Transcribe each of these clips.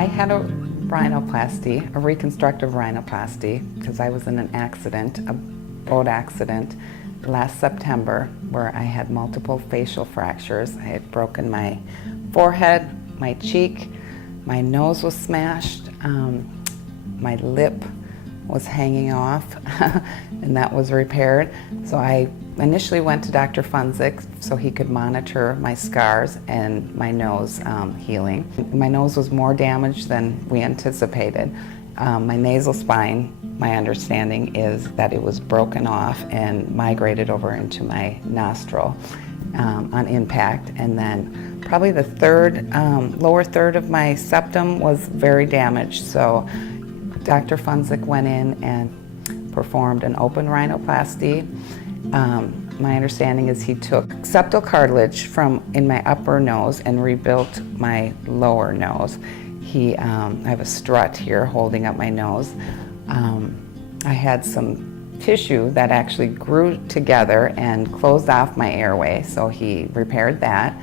I had a rhinoplasty, a reconstructive rhinoplasty, because I was in an accident, a boat accident, last September, where I had multiple facial fractures. I had broken my forehead, my cheek, my nose was smashed, my lip was hanging off, and that was repaired. So I initially went to Dr. Funzik so he could monitor my scars and my nose healing. My nose was more damaged than we anticipated. My nasal spine, my understanding is that it was broken off and migrated over into my nostril on impact. And then probably the lower third of my septum was very damaged. So Dr. Funzik went in and performed an open rhinoplasty. My understanding is he took septal cartilage from in my upper nose and rebuilt my lower nose. I have a strut here holding up my nose. I had some tissue that actually grew together and closed off my airway, so he repaired that.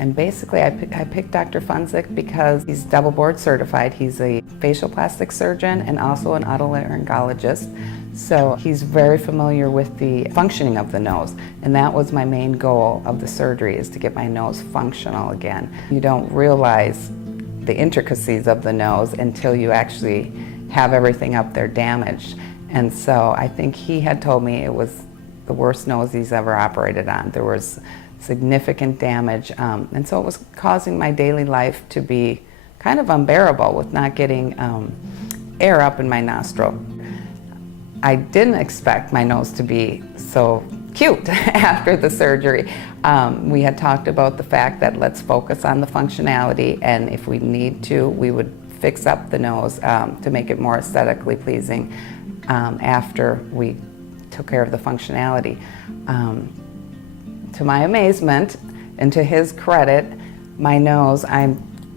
And basically I picked Dr. Funzik because he's double board certified. He's a facial plastic surgeon and also an otolaryngologist. So he's very familiar with the functioning of the nose. And that was my main goal of the surgery, is to get my nose functional again. You don't realize the intricacies of the nose until you actually have everything up there damaged. And so I think he had told me it was the worst nose he's ever operated on. There was significant damage, and so it was causing my daily life to be kind of unbearable with not getting air up in my nostril. I didn't expect my nose to be so cute after the surgery. We had talked about the fact that let's focus on the functionality, and if we need to, we would fix up the nose to make it more aesthetically pleasing after we took care of the functionality. To my amazement, and to his credit, my nose, I'm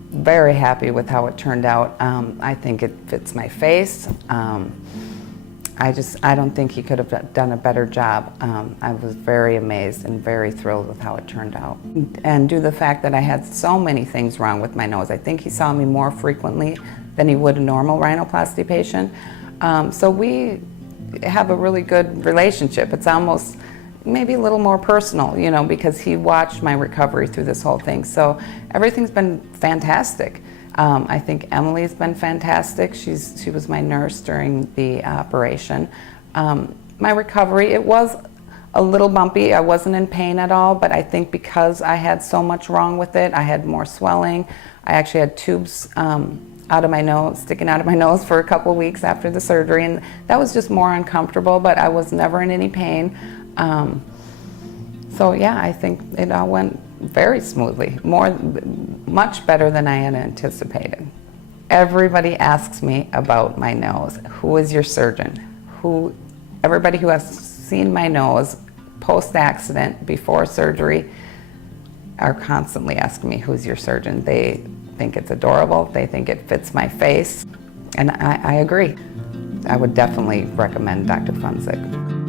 very happy with how it turned out. I think it fits my face. I don't think he could have done a better job. I was very amazed and very thrilled with how it turned out. And due to the fact that I had so many things wrong with my nose, I think he saw me more frequently than he would a normal rhinoplasty patient. So we have a really good relationship. It's almost maybe a little more personal, you know, because he watched my recovery through this whole thing. So everything's been fantastic. I think Emily's been fantastic. She was my nurse during the operation. My recovery, it was a little bumpy. I wasn't in pain at all, but I think because I had so much wrong with it, I had more swelling. I actually had tubes out of my nose, sticking out of my nose for a couple of weeks after the surgery, and that was just more uncomfortable, but I was never in any pain. So yeah, I think it all went very smoothly, much better than I had anticipated. Everybody asks me about my nose. Who is your surgeon? Everybody who has seen my nose post-accident, before surgery, are constantly asking me, who's your surgeon? They think it's adorable, they think it fits my face, and I agree. I would definitely recommend Dr. Funzik.